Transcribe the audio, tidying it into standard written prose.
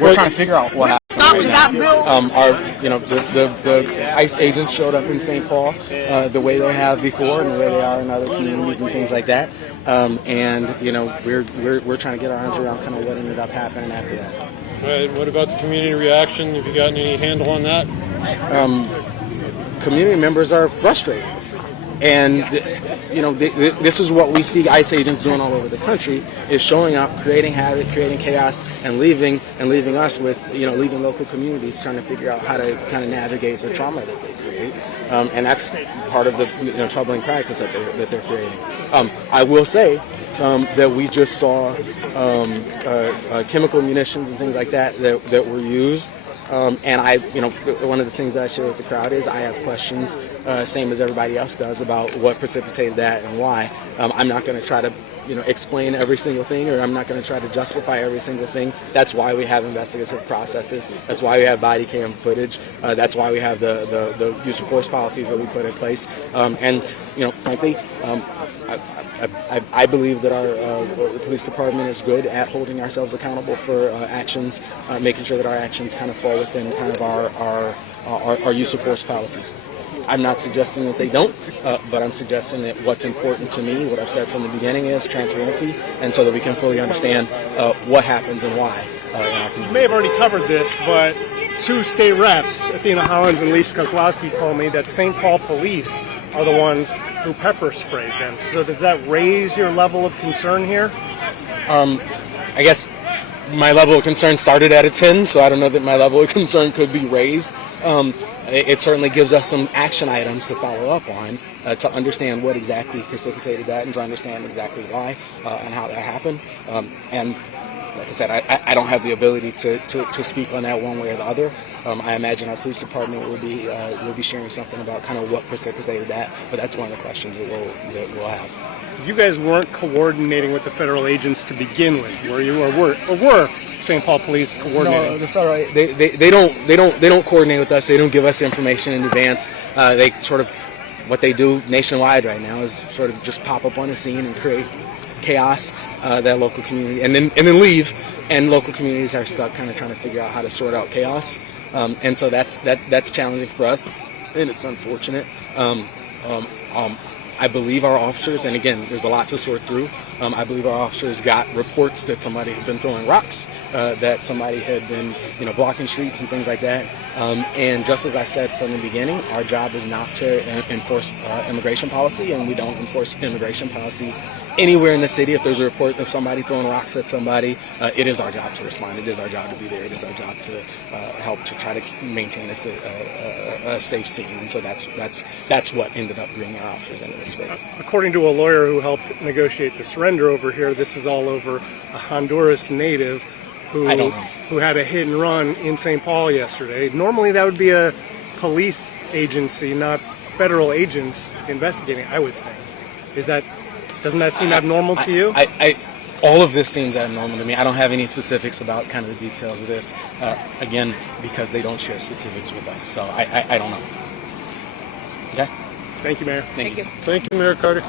we're trying to figure out what happened. The ICE agents showed up in St. Paul the way they have before and the way they are in other communities and things like that. We're trying to get our arms around kind of what ended up happening after that. Right. What about the community reaction? Have you gotten any handle on that? Community members are frustrated. And, this is what we see ICE agents doing all over the country, is showing up, creating havoc, creating chaos, and leaving us with, leaving local communities trying to figure out how to kind of navigate the trauma that they create. And that's part of the troubling practice that they're creating. I will say that we just saw chemical munitions and things like that were used. And one of the things that I share with the crowd is I have questions, same as everybody else does, about what precipitated that and why. I'm not going to try to, explain every single thing, or I'm not going to try to justify every single thing. That's why we have investigative processes. That's why we have body cam footage. That's why we have the use of force policies that we put in place. Frankly, I believe that our police department is good at holding ourselves accountable for actions, making sure that our actions kind of fall within kind of our use of force policies. I'm not suggesting that they don't, but I'm suggesting that what's important to me, what I've said from the beginning, is transparency, and so that we can fully understand what happens and why. You may have already covered this, but two state reps, Athena Hollins and Lisa Kozlowski, told me that St. Paul police are the ones who pepper sprayed them. So does that raise your level of concern here? I guess my level of concern started at a 10, so I don't know that my level of concern could be raised. It certainly gives us some action items to follow up on to understand what exactly precipitated that and to understand exactly why and how that happened. And like I said, I don't have the ability to speak on that one way or the other. I imagine our police department will be sharing something about kind of what precipitated that, but that's one of the questions that we'll have. You guys weren't coordinating with the federal agents to begin with, were you, or were St. Paul police coordinating? No, the federal they don't coordinate with us. They don't give us information in advance. They sort of, what they do nationwide right now is sort of just pop up on the scene and create chaos that local community and then leave, and local communities are stuck kind of trying to figure out how to sort out chaos, and so that's challenging for us, and it's unfortunate. I believe our officers, and again, there's a lot to sort through. I believe our officers got reports that somebody had been throwing rocks, that somebody had been, blocking streets and things like that. And just as I said from the beginning, our job is not to enforce immigration policy, and we don't enforce immigration policy anywhere in the city. If there's a report of somebody throwing rocks at somebody, it is our job to respond. It is our job to be there. It is our job to help to try to maintain a safe scene. And so that's what ended up bringing our officers into this space. According to a lawyer who helped negotiate the surrender over here, this is all over a Honduras native who had a hit and run in St. Paul yesterday. Normally that would be a police agency, not federal agents investigating, I would think. Doesn't that seem abnormal to you? All of this seems abnormal to me. I don't have any specifics about kind of the details of this, again, because they don't share specifics with us. So I don't know. Okay? Thank you, Mayor. Thank you. Thank you, Mayor Carter.